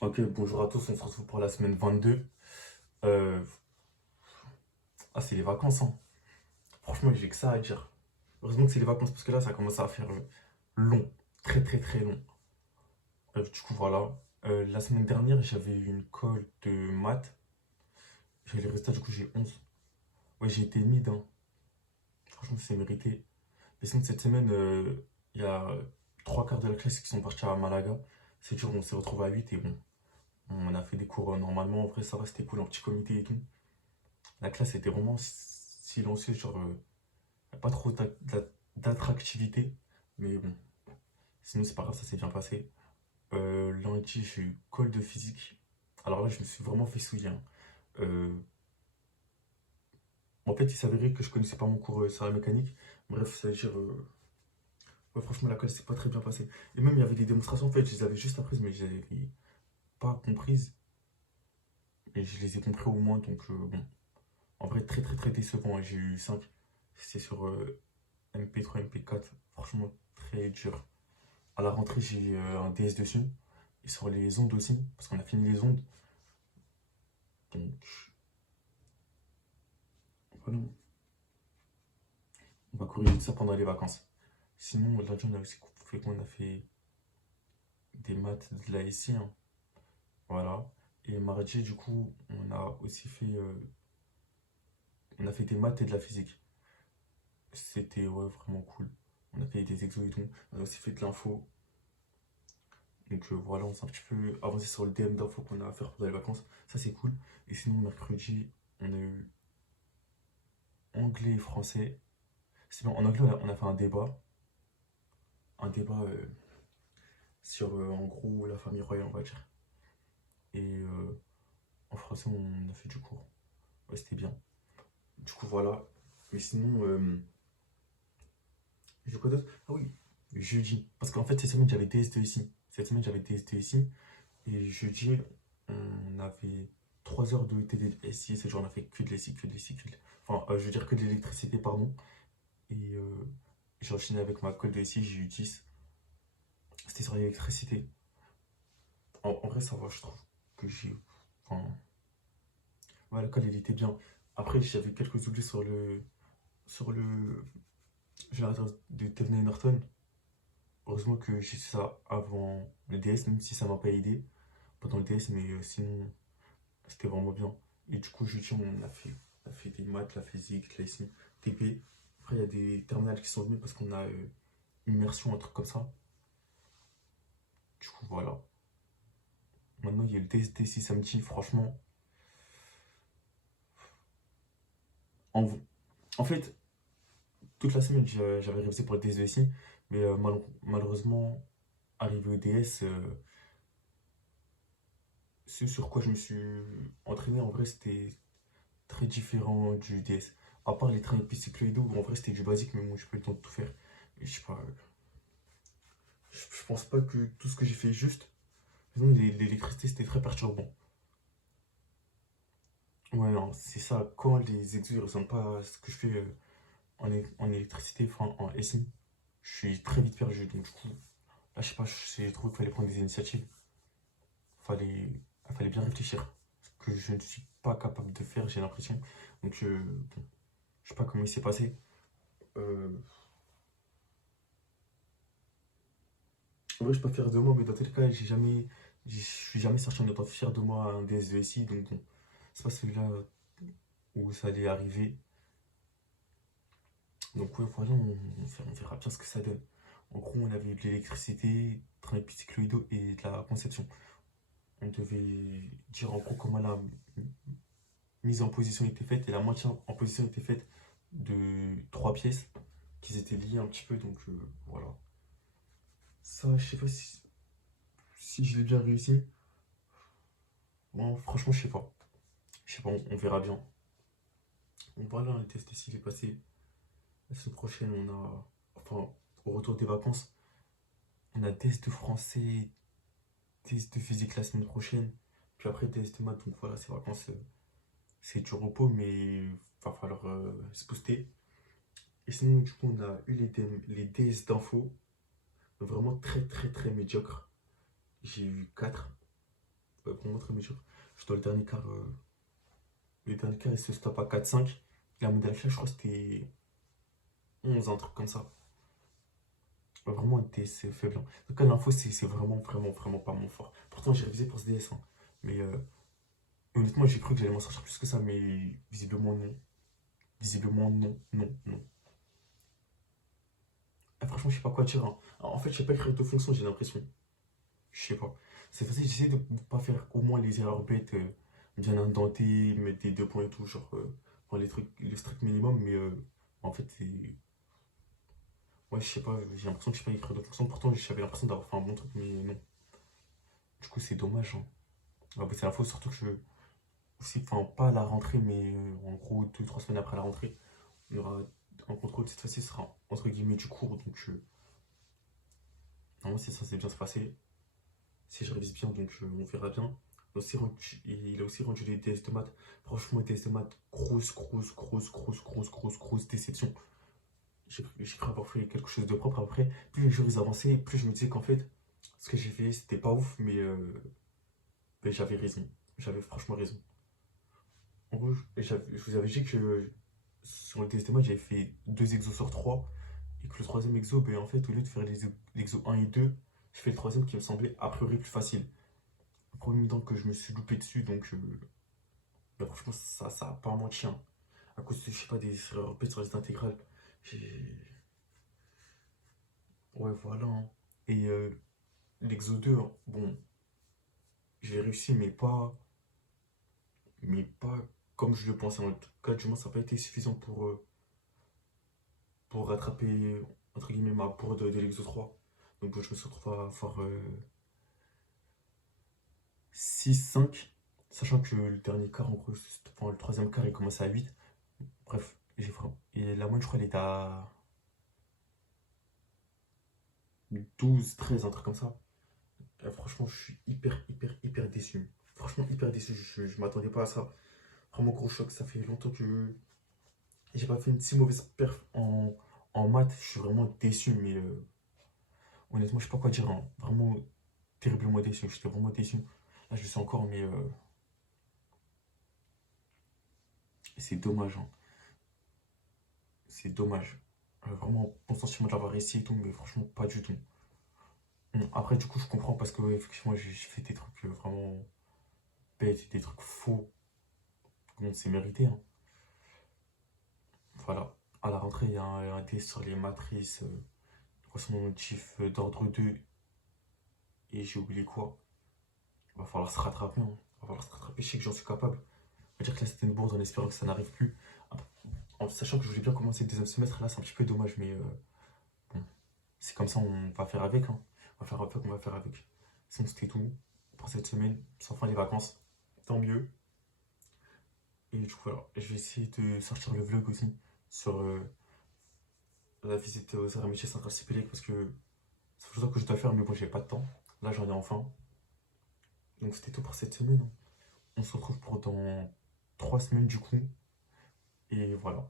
Ok, bonjour à tous, on se retrouve pour la semaine 22. Euh, c'est les vacances, hein. Franchement, j'ai que ça à dire. Heureusement que c'est les vacances, parce que là, ça commence à faire long. Très, très, très long. Du coup, voilà. La semaine dernière, j'avais eu une colle de maths. J'ai les résultats, du coup, j'ai 11. Ouais, j'ai été mid, hein. Franchement, c'est mérité. Et sinon, cette semaine, il y a trois quarts de la classe qui sont partis à Malaga. C'est dur, on s'est retrouvé à 8 et bon, on a fait des cours normalement. En vrai, ça va, c'était cool en petit comité et tout. La classe était vraiment silencieuse, genre, y a pas trop d'attractivité. Mais bon, sinon, c'est pas grave, ça s'est bien passé. Lundi, j'ai eu colle de physique. Alors là, je me suis vraiment fait souiller, hein. Euh, En fait, il s'avérait que je connaissais pas mon cours sur la mécanique. Bref, c'est-à-dire, ouais, franchement, la colle s'est pas très bien passée. Et même, il y avait des démonstrations, en fait, je les avais juste apprises, mais je les avais pas comprises. Et je les ai comprises au moins, donc bon. En vrai, très très très décevant, hein. J'ai eu 5. C'était sur MP3, MP4. Franchement, très dur. À la rentrée, j'ai un DS dessus. Et sur les ondes aussi, parce qu'on a fini les ondes. Donc, voilà. On va corriger tout ça pendant les vacances. Sinon, lundi, on a aussi fait quoi? On a fait des maths de la SI, hein. Voilà. Et mardi, du coup, on a aussi fait, on a fait des maths et de la physique. C'était ouais, vraiment cool. On a fait des exos et tout. On a aussi fait de l'info. Donc voilà, on s'est un petit peu avancé sur le DM d'info qu'on a à faire pendant les vacances. Ça, c'est cool. Et sinon, mercredi, on a eu anglais et français. C'est bon, en anglais, on a fait un débat sur, en gros, la famille royale, on va dire. Et en français, on a fait du cours. Ouais, c'était bien. Du coup, voilà. Mais sinon, j'ai quoi d'autre? Ah oui, jeudi. Parce qu'en fait, cette semaine, j'avais TST ici. Cette semaine, j'avais TST ici. Et jeudi, on avait 3 heures de TDSI. C'est genre, on a fait que de l'ESI, que de l'ESI, enfin, je veux dire que de l'électricité, pardon. Et j'ai enchaîné avec ma colle de SI, j'ai eu 10. C'était sur l'électricité. En vrai, ça va, je trouve que j'ai. Enfin, ouais, la colle, elle était bien. Après, j'avais quelques oublis sur le. Sur le générateur de Tevna Norton. Heureusement que j'ai ça avant le DS, même si ça m'a pas aidé pendant le DS, mais sinon, c'était vraiment bien. Et du coup, jeudi, on a fait des maths, la physique, la SI, TP. Après, il y a des terminales qui sont venues parce qu'on a immersion, un truc comme ça. Du coup, voilà. Maintenant, il y a le TST 6 samedi. Franchement, en, en fait, toute la semaine, j'avais révisé pour le TST ici. Mais malheureusement, arrivé au DS, ce sur quoi je me suis entraîné, en vrai, c'était très différent du DS. À part les trains épicycloïdaux, où en vrai, c'était du basique, mais bon, j'ai pas eu le temps de tout faire. Et je sais pas, je pense pas que tout ce que j'ai fait est juste. Sinon, l'électricité, c'était très perturbant. Ouais, non, c'est ça. Quand les exos ne ressemblent pas à ce que je fais en électricité, enfin en SI, je suis très vite perdu. Donc, du coup, là, je sais pas, j'ai trouvé qu'il fallait prendre des initiatives. Fallait, fallait bien réfléchir. Ce que je ne suis pas capable de faire, j'ai l'impression. Donc, bon, je sais pas comment il s'est passé. Euh, En vrai, je peux pas fier de moi, mais dans tel cas, je suis jamais sorti en étant fier de moi à un DSESI. Donc, bon, c'est pas celui-là où ça allait arriver. Donc, ouais, voilà, on verra bien ce que ça donne. En gros, on avait de l'électricité, train épicycloïdaux et de la conception. On devait dire en gros comment la mise en position était faite et la moitié en position était faite de trois pièces qui étaient liées un petit peu. Donc, voilà. Ça, je sais pas si je l'ai bien réussi. Bon, franchement, je sais pas. Je sais pas, on verra bien. On va là, le test s'il est passé. La semaine prochaine, on a. Enfin, au retour des vacances, on a test de français, test de physique la semaine prochaine. Puis après, test de maths. Donc voilà, ces vacances, c'est du repos, mais il va falloir se booster. Et sinon, du coup, on a eu les DS d'info, vraiment très très très médiocres. J'ai eu 4. vous montrer, mais genre, je dois le dernier quart, il se stoppe à 4-5. La modalité, je crois que c'était 11, un truc comme ça. Vraiment, c'est faible, hein. En tout cas, l'info, c'est vraiment, vraiment, vraiment pas mon fort. Pourtant, j'ai révisé pour ce DS, hein. Mais honnêtement, j'ai cru que j'allais m'en sortir plus que ça, mais visiblement, non. Visiblement, non, non, non. Ah, franchement, je sais pas quoi dire, hein. En fait, je sais pas écrire de fonction, j'ai l'impression. Je sais pas. C'est facile, j'essaie de ne pas faire au moins les erreurs bêtes, bien indentées, mettre des deux points et tout, genre, enfin, les trucs, le strict minimum, mais en fait, c'est. Ouais, je sais pas, j'ai l'impression que je sais pas écrire de fonction, pourtant, j'avais l'impression d'avoir fait un bon truc, mais non. Du coup, c'est dommage, hein. Ah, bah, c'est la faute, surtout que je. Aussi, enfin, pas à la rentrée, mais en gros, 2-3 semaines après la rentrée, on aura un contrôle, cette fois-ci, ce sera entre guillemets du cours, donc normalement, c'est censé bien se passer. Si je révise bien, donc on verra bien. Il a aussi rendu les DS de maths. Franchement, les DS de maths, grosse, grosse, grosse, grosse, grosse, grosse, grosse déception. J'ai cru avoir fait quelque chose de propre après. Plus les jours ils avançaient, plus je me disais qu'en fait, ce que j'ai fait, c'était pas ouf, mais j'avais raison. J'avais franchement raison. En gros, je vous avais dit que sur le test de maths, j'avais fait 2 exos sur 3 et que le troisième exo, ben, en fait, au lieu de faire l'exo 1 et 2, je fais le troisième qui me semblait a priori plus facile. Le premier temps que je me suis loupé dessus, donc ben, franchement, ça a pas menti, hein. À cause de, je sais pas, des erreurs bêtes sur les intégrales. J'ai. Ouais, voilà, hein. Et l'exo 2, hein, bon, j'ai réussi, mais pas comme je le pensais. En tout cas, du moins, ça n'a pas été suffisant pour rattraper, entre guillemets, ma bourde de l'exo 3. Donc, je me suis retrouvé à avoir 6-5, sachant que le dernier quart, en gros, enfin, le troisième quart, il commençait à 8. Bref, et la moyenne, je crois, elle était à 12-13, un truc comme ça. Franchement, je suis hyper, hyper, hyper déçu. Franchement, hyper déçu. Je m'attendais pas à ça. Vraiment gros choc. Ça fait longtemps que j'ai pas fait une si mauvaise perf en maths. Je suis vraiment déçu, mais honnêtement, je sais pas quoi dire, hein. Vraiment terriblement déçu. J'étais vraiment déçu. Là, je le sais encore, mais c'est dommage, hein. C'est dommage. Vraiment, bon sentiment de l'avoir réussi et tout, mais franchement, pas du tout. Bon, après, du coup, je comprends parce que, ouais, effectivement, j'ai fait des trucs vraiment bêtes, des trucs faux. Bon, c'est mérité, hein. Voilà. À la rentrée, il y a un test sur les matrices, équation motif d'ordre 2 et j'ai oublié quoi. Il va falloir se rattraper, hein. Il va falloir se rattraper, je sais que j'en suis capable. On va dire que là, c'était une bourde en espérant que ça n'arrive plus. En sachant que je voulais bien commencer le deuxième semestre, là, c'est un petit peu dommage, mais bon, c'est comme ça, on va faire avec, hein. On va faire avec, on va faire avec. Sinon, c'était tout pour cette semaine. Sans fin les vacances. Tant mieux. Et du coup, voilà. Je vais essayer de sortir le vlog aussi sur la visite aux arts métiers central CPLEC parce que ça fait longtemps que je dois le faire, mais bon, j'ai pas de temps. Là, j'en ai enfin. Donc, c'était tout pour cette semaine, hein. On se retrouve pour dans 3 semaines, du coup. Et voilà.